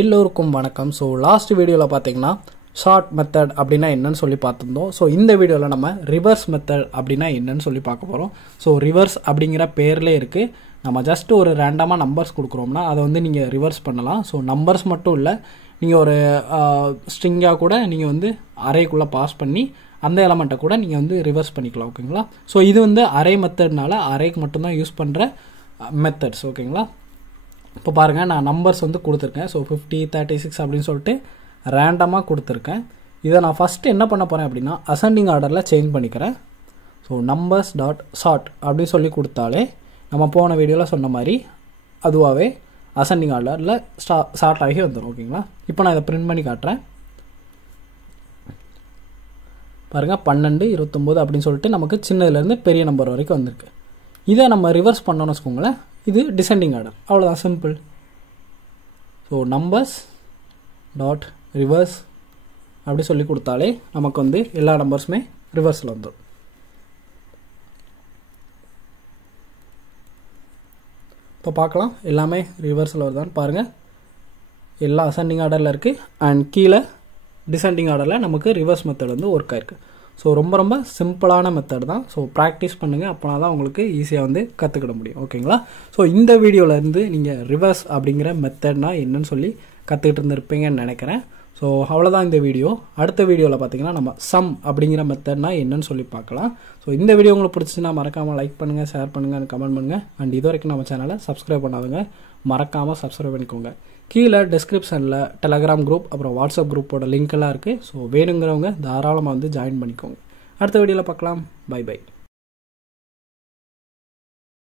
எல்லோருக்கும் வணக்கம். So last வீடியோவில் பார்த்தீங்கன்னா ஷார்ட் மெத்தட் அப்படின்னா என்னன்னு சொல்லி பார்த்துருந்தோம். ஸோ இந்த வீடியோவில் நம்ம ரிவர்ஸ் மெத்தட் அப்படின்னா என்னன்னு சொல்லி பார்க்க போகிறோம். ஸோ ரிவர்ஸ் அப்படிங்கிற பேர்லேயே இருக்குது. நம்ம ஜஸ்ட் ஒரு ரேண்டமாக நம்பர்ஸ் கொடுக்குறோம்னா அதை வந்து நீங்கள் ரிவர்ஸ் பண்ணலாம். ஸோ நம்பர்ஸ் மட்டும் இல்லை, நீங்கள் ஒரு ஸ்ட்ரிங்காக கூட நீங்கள் வந்து அரேக்குள்ளே பாஸ் பண்ணி அந்த எலமெண்ட்டை கூட நீங்கள் வந்து ரிவர்ஸ் பண்ணிக்கலாம். ஓகேங்களா? ஸோ இது வந்து அரே மெத்தட்னால அரேக்கு மட்டும்தான் யூஸ் பண்ணுற மெத்தட்ஸ். ஓகேங்களா? இப்போ பாருங்கள், நான் நம்பர்ஸ் வந்து கொடுத்துருக்கேன். ஸோ 50, 36 அப்படின்னு சொல்லிட்டு ரேண்டமாக கொடுத்துருக்கேன். இதை நான் ஃபஸ்ட்டு என்ன பண்ண போகிறேன் அப்படின்னா அசெண்டிங் ஆர்டரில் சேஞ்ச் பண்ணிக்கிறேன். ஸோ நம்பர்ஸ் டாட் ஷார்ட் அப்படின்னு சொல்லி கொடுத்தாலே நம்ம போன வீடியோவில் சொன்ன மாதிரி அதுவாகவே அசெண்டிங் ஆர்டரில் ஷார்ட் ஆகி வந்துடும். ஓகேங்களா? இப்போ நான் இதை பிரிண்ட் பண்ணி காட்டுறேன். பாருங்கள், 12, 29 அப்படின்னு சொல்லிட்டு நமக்கு சின்னதுலேருந்து பெரிய நம்பர் வரைக்கும் வந்திருக்கு. இதை நம்ம ரிவர்ஸ் பண்ணோன்னு வச்சுக்கோங்களேன், இது டிசெண்டிங் ஆர்டர். அவ்வளோதான், simple. So numbers dot reverse அப்படி சொல்லி கொடுத்தாலே நமக்கு வந்து எல்லா நம்பர்ஸுமே ரிவர்ஸில் வந்துடும். இப்போ பார்க்கலாம் எல்லாமே ரிவர்ஸில் வருதான்னு பாருங்கள். எல்லா அசெண்டிங் ஆர்டரில் இருக்குது அண்ட் கீழே டிசெண்டிங் ஆர்டரில் நமக்கு ரிவர்ஸ் மெத்தட் வந்து ஒர்க் ஆயிருக்கு. ஸோ ரொம்ப ரொம்ப சிம்பிளான மெத்தட் தான். ஸோ ப்ராக்டிஸ் பண்ணுங்கள், அப்போனா தான் உங்களுக்கு ஈஸியாக வந்து கற்றுக்கிட முடியும். ஓகேங்களா? ஸோ இந்த வீடியோவிலேருந்து நீங்கள் ரிவர்ஸ் அப்படிங்கிற மெத்தட்னா என்னன்னு சொல்லி கற்றுக்கிட்டு இருந்திருப்பீங்கன்னு நினைக்கிறேன். ஸோ அவ்வளோதான் இந்த வீடியோ. அடுத்த வீடியோவில் பார்த்தீங்கன்னா நம்ம சம் அப்படிங்கிற மெத்தட்னா என்னன்னு சொல்லி பார்க்கலாம். ஸோ இந்த வீடியோ உங்களுக்கு பிடிச்சிச்சுன்னா மறக்காமல் லைக் பண்ணுங்கள், ஷேர் பண்ணுங்கள், கமெண்ட் பண்ணுங்கள். அண்ட் இது வரைக்கும் நம்ம சேனலை சப்ஸ்கிரைப் பண்ணாதுங்க, மறக்காமல் சப்ஸ்கிரைப் பண்ணிக்கோங்க. கீழே டிஸ்கிரிப்ஷனில் டெலகிராம் குரூப் அப்புறம் வாட்ஸ்அப் குரூப்போட லிங்க் எல்லாம் இருக்குது. ஸோ வேணுங்கிறவங்க தாராளமாக வந்து ஜாயின் பண்ணிக்கோங்க. அடுத்த வீடியோவில் பார்க்கலாம். Bye by.